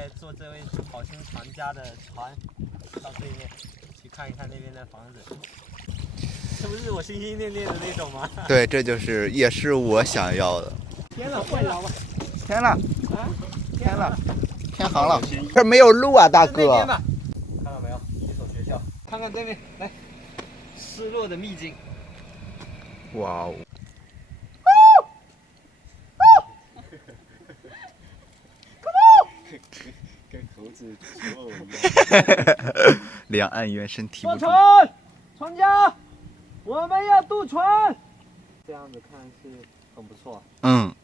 在坐这位好心船家的船，到对面去看一看那边的房子。这不是我心心念念的那种吗？对，这就是也是我想要的。天了，坏了吧？天了啊！天了，天航了，这没有路啊，大哥。那边吧，看到没有？一所学校，看看对面，来，失落的秘境。哇哦！跟猴子求偶一样。两岸猿声啼不住。船家，我们要渡船。这样子看是很不错，嗯，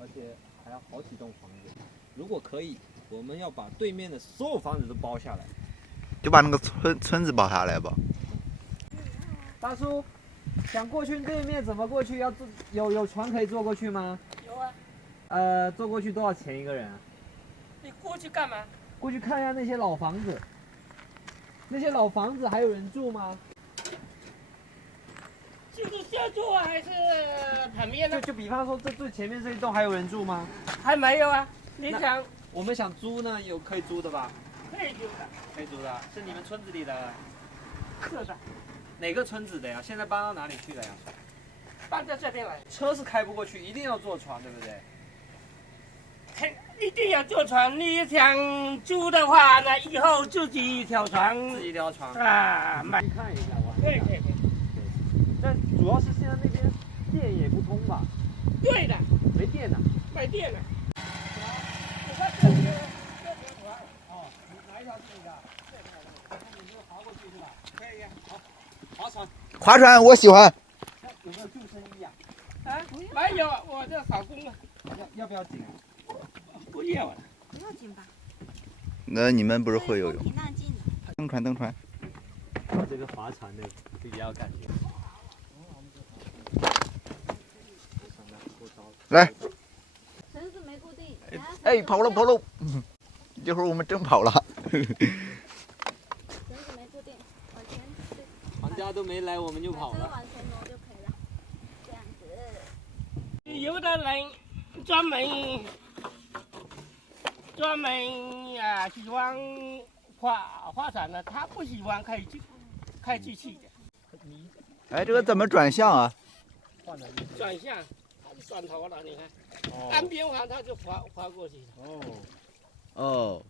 而且还有好几栋房子。如果可以，我们要把对面的所有房子都包下来。就把那个村子包下来吧。大叔，想过去对面怎么过去？要坐有船可以坐过去吗？有啊，坐过去多少钱一个人啊？你过去干嘛？过去看一下那些老房子。那些老房子还有人住吗？就是这座啊，还是旁边的？就比方说这最前面这一栋还有人住吗？还没有啊。你想我们想租呢，有可以租的吧？可以有的，可以租的，是你们村子里的？是的，哪个村子的呀？现在搬到哪里去了呀？搬到这边来，车是开不过去，一定要坐船，对不对？一定要坐船。你想租的话，那以后自己一条船自己一条船啊，买。去看一下哇。可以。但主要是现在那边电也不通吧？对的，没电呢。没电了。你看这边船。哦，哪一条是你的？这条的。你就划过去是吧？可以呀。好，划船。划船我喜欢。有没有救生衣啊？啊，没有，我这扫工了。要不要紧啊？不要了。不要紧吧？那你们不是会游泳？挺难进的。登船，登船。这个划船的比较感觉。来，绳子没固定。哎，跑了跑了！一会儿我们真跑了。绳子没固定，往前对。船家都没来，我们就跑了。把这个往前挪就可以了，这样子。有的人专门呀喜欢划船的，他不喜欢开机器的。哎，这个怎么转向啊？转向，他就转头了，你看，单边划他就划过去了。哦，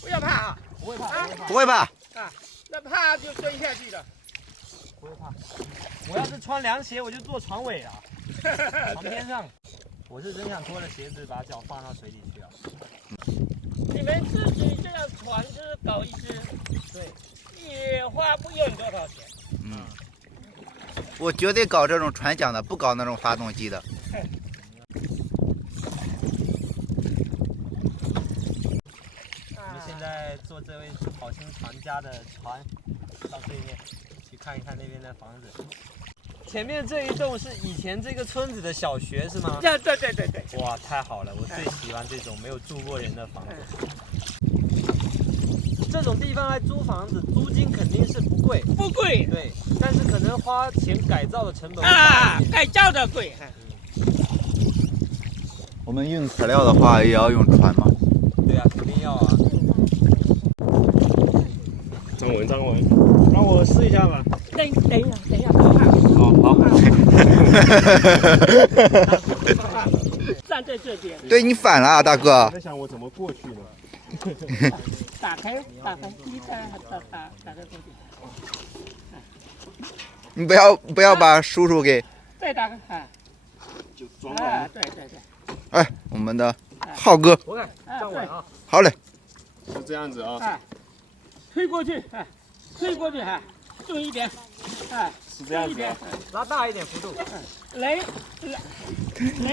不要怕啊，不会怕，不会吧？啊，那怕就蹲下去了。不会怕。我要是穿凉鞋，我就坐船尾啊，船边上。我是真想脱了鞋子，把脚放到水里去啊。你们自己这样船只搞一只，对，也花不用多少钱。嗯，我绝对搞这种船桨的，不搞那种发动机的。我们现在坐这位好心船家的船，到对面去看一看那边的房子。前面这一栋是以前这个村子的小学是吗？对。哇，太好了！我最喜欢这种没有住过人的房子。这种地方来租房子，租金肯定是不贵，不贵对，但是可能花钱改造的成本会大啊一，点。改造的贵。我们运材料的话，也要用船吗？对啊，肯定要啊。张文，让我试一下吧。等一下，不怕。好。站在这边。对你反了啊，大哥我。在想我怎么过去呢？打开，你打开过去。你不要把叔叔给。再打开，就装啊，了。对。哎，我们的浩哥，我看站稳啊。好嘞。是这样子啊。啊，推过去，推过去，重一点，是这样子啊。拉大一点幅度。雷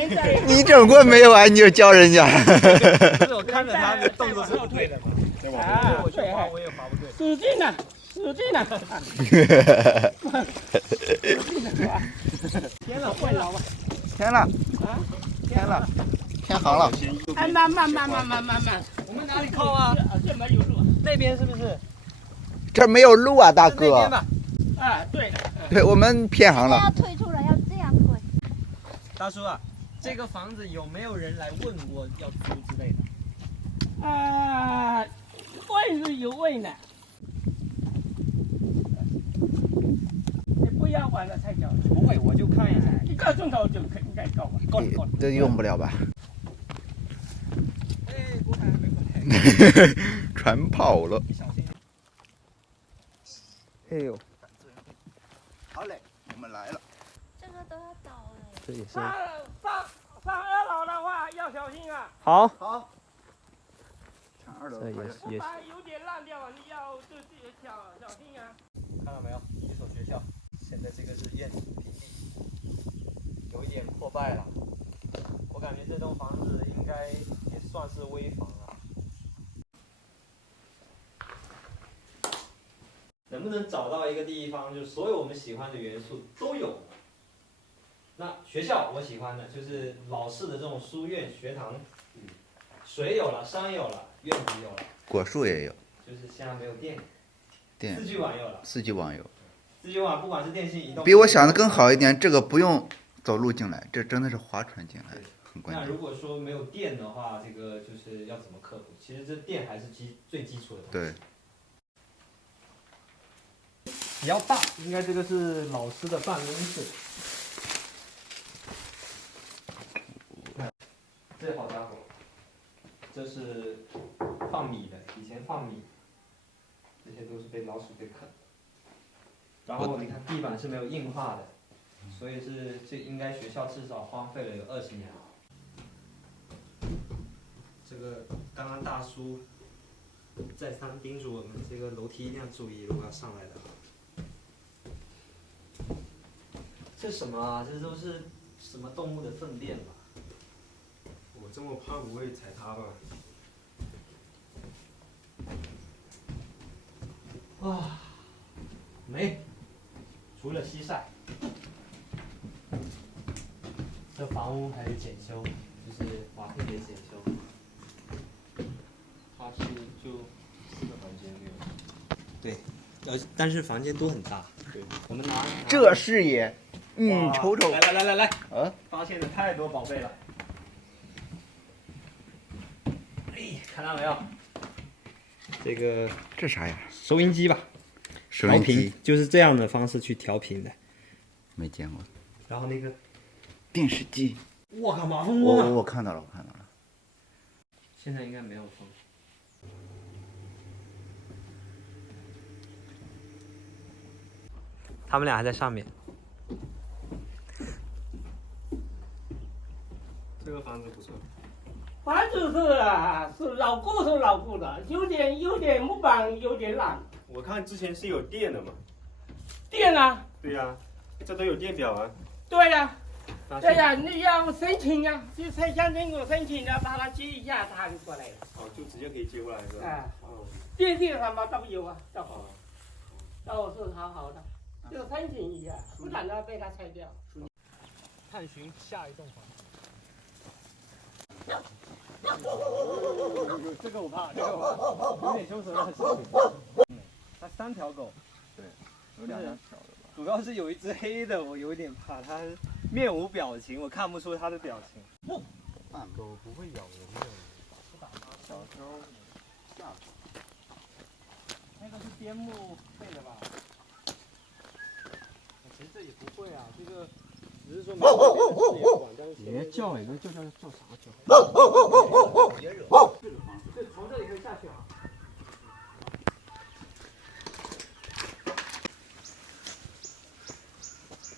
在。你整过没有啊？你就教人家。是我看着他的动作是不对的嘛。再往啊，我去划我也划不对。使劲了。天了，坏了吧？天了，天了，天航了。哎，慢。我们哪里靠啊？这没有路。那边是不是？这没有路啊，大是那边哥。吧。啊，对。对，我们偏航要了。退出来，要这样退。大叔啊，这个房子有没有人来问过要租之类的？问是有问的，你不要玩了太久了，不会，我就看一下。 1个钟头就应该够了。够了够了。这用不了吧？哎，过来没过来？船跑了。你小心。哎呦，好嘞，我们来了。这个都要倒哎。这也是。上2楼的话要小心啊！好。好。上2楼。这也是也是。有点烂掉了，你要自己小心啊！看到没有，一所学校，现在这个是院平地，有一点破败了。我感觉这栋房子应该也算是危房了。能不能找到一个地方，就所有我们喜欢的元素都有？那学校我喜欢的就是老式的这种书院、学堂，水有了，山有了，院子有了，果树也有，就是现在没有电电，4G 网有了。 4G 网有。 4G 网不管是电信、移动，比我想的更好一点，这个不用走路进来，这真的是划船进来，很关键。那如果说没有电的话，这个就是要怎么克服？其实这电还是最基础的东西。对。比较大，应该这个是老师的办公室。这好家伙，这是放米的，以前放米，这些都是被老鼠给啃。然后你看地板是没有硬化的，所以是这应该学校至少荒废了有20年了。这个刚刚大叔再三叮嘱我们，这个楼梯一定要注意，如果要上来的话。这什么啊？这都是什么动物的粪便吧？我这么胖不会踩它吧？哇，没，除了西晒。这房屋还有检修，就是瓦特给检修。它是就4个房间没有。对，但是房间都很大。对，我们拿这视野，哇瞅瞅。来，发现了太多宝贝了。哎，看到没有？这个这啥呀？收音机吧，收音机就是这样的方式去调频的。没见过。然后那个电视机，我靠，马蜂窝啊！我看到了，现在应该没有风。他们俩还在上面。这个房子不错。房子是老旧的，有点木板，有点烂。我看之前是有电的嘛。电啊？对呀、这都有电表啊。对呀、对呀、你要申请啊，去乡政府申请的，把它接一下，他就过来了。哦，就直接可以接过来是吧？啊，哦。电信什么都有啊，都好，都是好的，就申请一下，不然呢被他拆掉。探寻下一栋房子。这个我怕，有点凶手的事情。它3条狗，对，有2条的吧。主要是有一只黑的，我有点怕，它面无表情，我看不出它的表情。狗不会咬人的。小时候下那个是边牧配的吧？其实这也不会啊，这个只是说没有视野广，但是别叫哎，那叫啥叫？别惹。这从这里可以下去啊。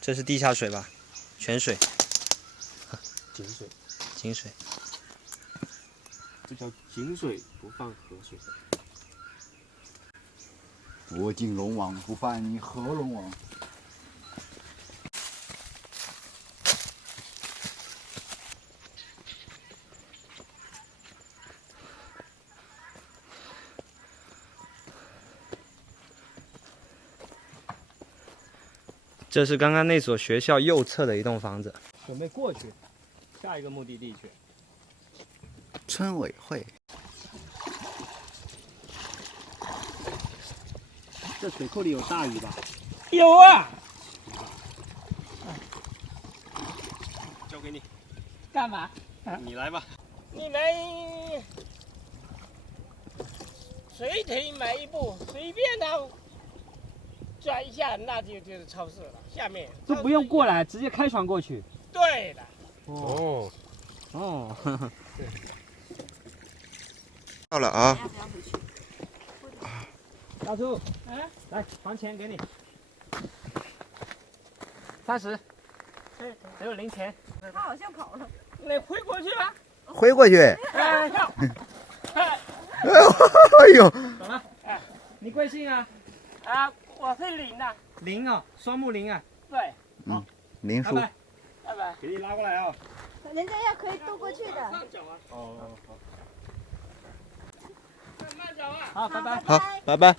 这是地下水吧？泉水。井水，井水。这叫井水，不犯河水。我进龙王，不犯你何龙王。这是刚刚那所学校右侧的一栋房子，准备过去，下一个目的地去。村委会。这水库里有大鱼吧？有啊。交给你，干嘛？你来吧。你们随腿买一步，随便它转一下，那就是超市了。下面就不用过来，直接开船过去。对的。哦哦，到了啊！要不要回去？大叔，啊，来，还钱给你，30，只有零钱。他好像跑了。你回过去吧。回过去。哎，跳。哎，哎呦，走了。你贵姓啊？啊，我是林的。林啊，双木林啊。对，林叔，拜拜。拜拜。给你拉过来啊。人家要可以渡过去的。上脚啊。哦，好。慢慢走啊。好，拜拜。好，拜拜。